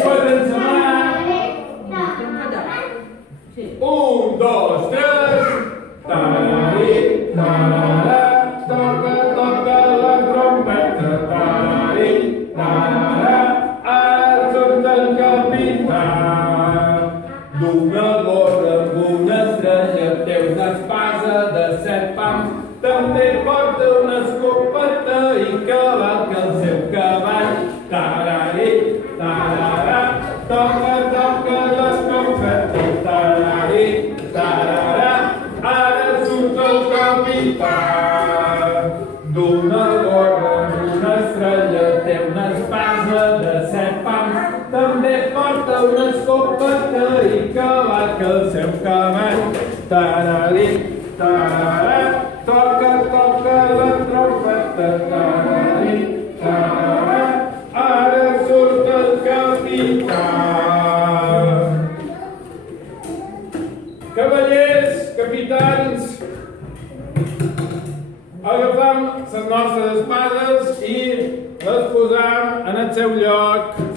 trompeta en sa mà. 1, 2, 3. Tarari, tarara, toca, toca la trompeta. Tarari, tarara, ara surt el capità. D'una gorra amb una estrella, té una espasa de 7 pams, també porta una escopeta i cavalca el seu cavall. Tarari, tarara, toca, toca les trompetes. Tarari, tarara, ara surt el capità. D'una gorra amb una estrella, té una espasa de 7 pams, també porta una escopeta i cavalca el seu cavall. Tarari, tarara, toca, toca la trompeta. Tarari, tarara, ara surt el capità. Cavallers, capitans, agafam les nostres espades i les posam en el seu lloc.